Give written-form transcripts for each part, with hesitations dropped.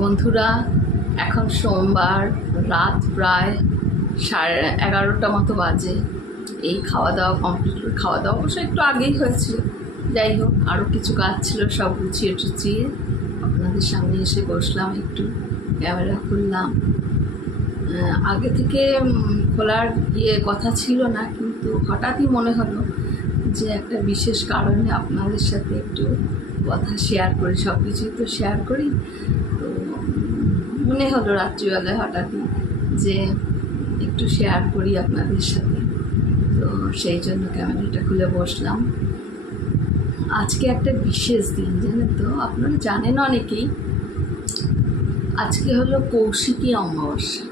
বন্ধুরা, এখন সোমবার রাত প্রায় 11:30 মতো বাজে। এই খাওয়া দাওয়া কমপ্লিট, খাওয়া দাওয়া অবশ্য একটু আগেই হয়েছিল। যাই হোক, আরও কিছু কাজ ছিল, সব গুছিয়ে টুচিয়ে আপনাদের সামনে এসে বসলাম, একটু ক্যামেরা খুললাম। আগে থেকে খোলার কথা ছিল না, কিন্তু হঠাৎই মনে হলো যে একটা বিশেষ কারণে আপনাদের সাথে একটু কথা শেয়ার করি। সব কিছুই তো শেয়ার করি, তো মনে হলো রাত্রিবেলায় হঠাৎই যে একটু শেয়ার করি আপনাদের সাথে। তো সেই জন্য ক্যামেরাটা খুলে বসলাম। আজকে একটা বিশেষ দিন, জানেন তো, আপনারা জানেন অনেকেই। আজকে হলো কৌশিকী অমাবস্যা।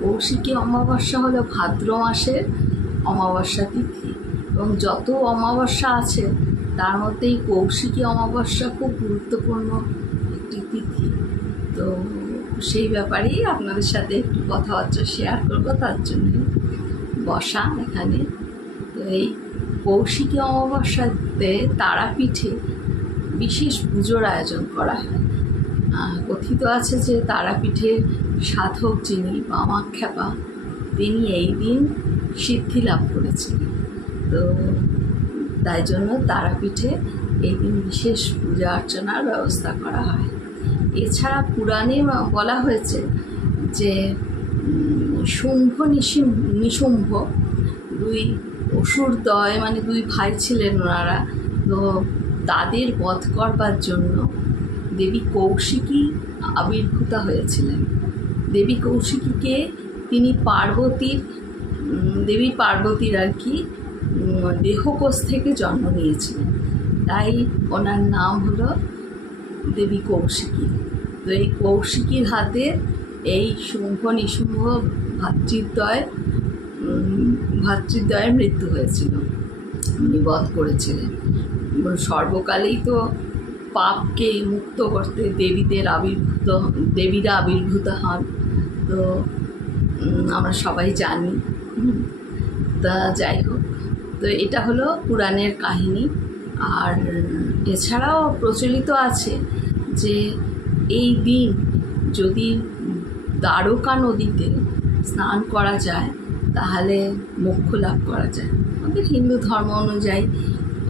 কৌশিকী অমাবস্যা হলো ভাদ্র মাসের অমাবস্যা তিথি, এবং যত অমাবস্যা আছে তার মধ্যে এই কৌশিকী অমাবস্যা খুব গুরুত্বপূর্ণ একটি তিথি। তো সেই ব্যাপারেই আপনাদের সাথে একটু কথাবার্তা শেয়ার করবো, তার জন্য বসা এখানে। তো এই কৌশিকী অমাবস্যাতে তারাপীঠে বিশেষ পুজোর আয়োজন করা হয়। কথিত আছে যে তারাপীঠের সাধক যিনি বামাখ্যাপা, তিনি এই দিন সিদ্ধি লাভ করেছিলেন। তো তাই জন্য তারাপীঠে এই দিন বিশেষ পূজা অর্চনার ব্যবস্থা করা হয়। এছাড়া পুরাণে বলা হয়েছে যে শুম্ভ নিশুম্ভ দুই অসুরদ্বয়, মানে দুই ভাই ছিলেন ওনারা। তো তাদের বধ করবার জন্য দেবী কৌশিকী আবির্ভূতা হয়েছিলেন। দেবী কৌশিকীকে তিনি দেবী পার্বতীর আর কি দেহকোষ থেকে জন্ম নিয়েছিলেন, তাই ওনার নাম হলো দেবী কৌশিকী। তো এই কৌশিকীর হাতে এই শুম্ভ নিশুম্ভ ভাতৃদ্বয়ের মৃত্যু হয়েছিল, উনি বধ করেছিলেন। সর্বকালেই তো পাপকে মুক্ত করতে দেবীরা আবির্ভূত হন, তো আমরা সবাই জানি। তা যাই হোক, তো এটা হলো পুরাণের কাহিনী। আর এছাড়াও প্রচলিত আছে যে এই দিন যদি দ্বারকা নদীতে স্নান করা যায় তাহলে মোক্ষ লাভ করা যায়। আমাদের হিন্দু ধর্ম অনুযায়ী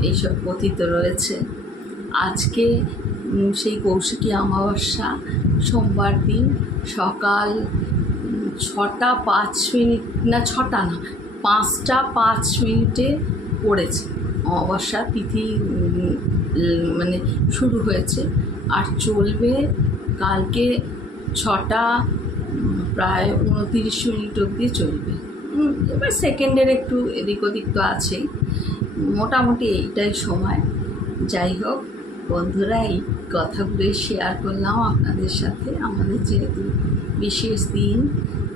এইসব কথিত রয়েছে। আজকে সেই কৌশিকী অমাবস্যা সোমবার দিন সকাল 5টা 5 মিনিটে পড়েছে। অমাবস্যা তিথি মানে শুরু হয়েছে আর চলবে কালকে 6টা প্রায় 29 মিনিট অবধি চলবে। এবার সেকেন্ডের একটু এদিক ওদিক তো আছেই, মোটামুটি এইটাই সময়। যাই হোক বন্ধুরা, এই কথাগুলোই শেয়ার করলাম আপনাদের সাথে। আমাদের যেহেতু বিশেষ দিন,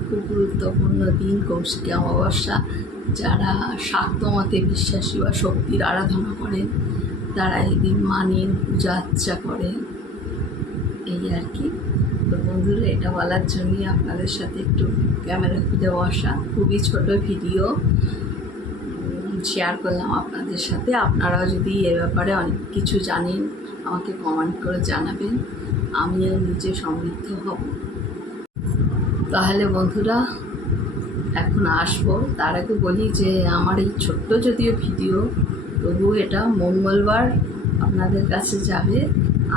খুব গুরুত্বপূর্ণ দিন কৌশিকী অমাবস্যা, যারা শাক্ত মতে বিশ্বাসী বা শক্তির আরাধনা করেন তারা এই দিন মানেন, পূজা আর্চা করেন, এই আর কি। তো বন্ধুরা, এটা বলার জন্যই আপনাদের সাথে একটু ক্যামেরা খুলে বসা। খুবই ছোট ভিডিও শেয়ার করলাম আপনাদের সাথে। আপনারাও যদি এ ব্যাপারে অনেক কিছু জানেন আমাকে কমেন্ট করে জানাবেন, আমিও নিজে সমৃদ্ধ হব। তাহলে বন্ধুরা, এখন আসবো। তার আগে বলি যে আমার এই ছোট্ট যদিও ভিডিও, তবু এটা মঙ্গলবার আপনাদের কাছে যাবে।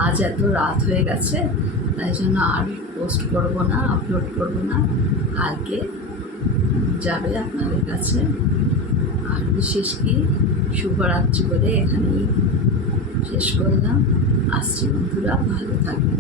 আজ এত রাত হয়ে গেছে, তাই জন্য আর পোস্ট করব না, আপলোড করব না, কালকে যাবে আপনাদের কাছে। আর বিশেষ কি শুভরাত্রি বলে এখানেই শেষ করলাম। আসছি বন্ধুরা, ভালো থাকবেন।